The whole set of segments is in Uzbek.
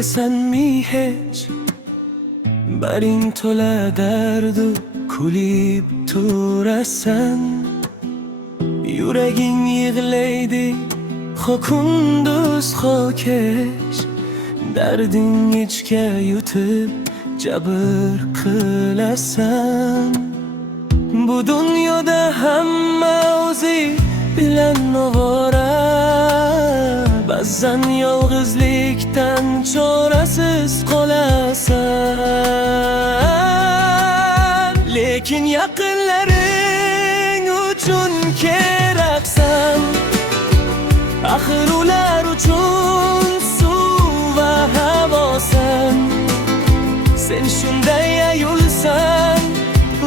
bilasanmi hech baring to'la dardu kulib turasan yuraging yig'laydi ho kunduz ho kech darding ichga yutib jabr qilasan bu dunyoda hamma o'zi bilan ovora ba'zan yolg'izlikdan chorasiz qolasan lekin yaqinlaring uchun keraksan axir ular uchun suv va havosan sen shunday ayulsan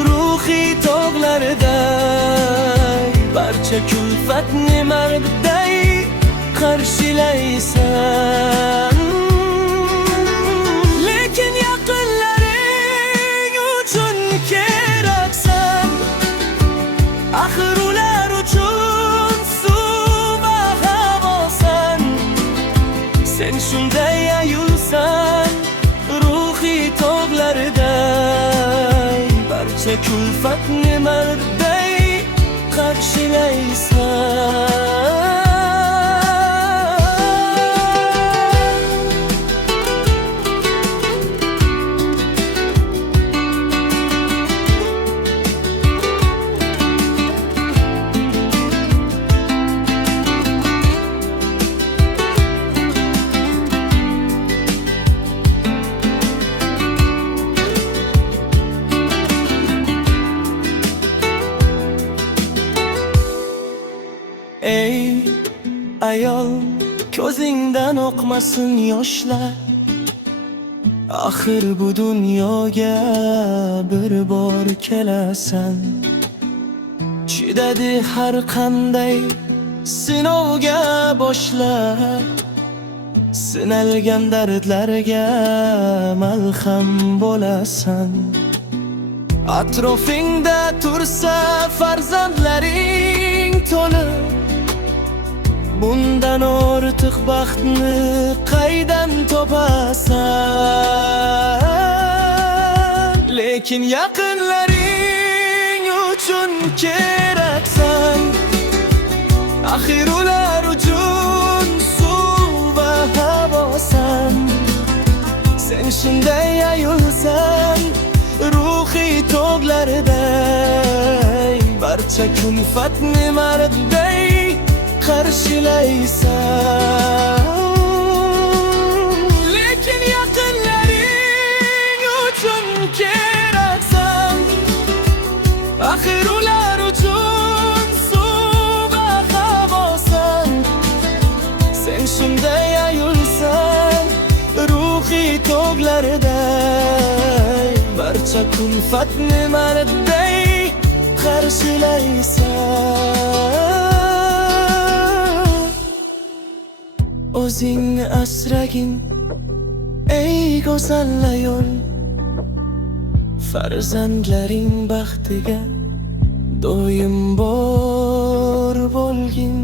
ruhiy tog'larday barcha kulfatni mardday qarshilaysan lekin yaqinlaring uchun keraksan axir ular uchun suv va havosan sen shunday ayulsan ruhiy tog'larday barcha kulfatni mardday qarshilaysan ey ayol ko'zingdan oqmasin yoshlar axir bu dunyoga bir bor kelasan chidadi har qanday sinovga boshlar sinalgan dardlarga malham bo'lasan atrofingda tursa farzandlaring to'lib bundan ortiq baxtni qaydan topasan lekin yaqinlaring uchun keraksan axir ular uchun suv va havosan sen shunday ayulsan ruhiy tog'larday barcha kulfatni mardday qarshilaysan lekin yaqinlaring uchun keraksan axir ular uchun suv va havosan sen shunday ayulsan ruhiy tog'larday barcha kulfatni mardday qarshilaysan o'zingni asragin ey go'zal ayol farzandlaring baxtiga doim bor bo'lgin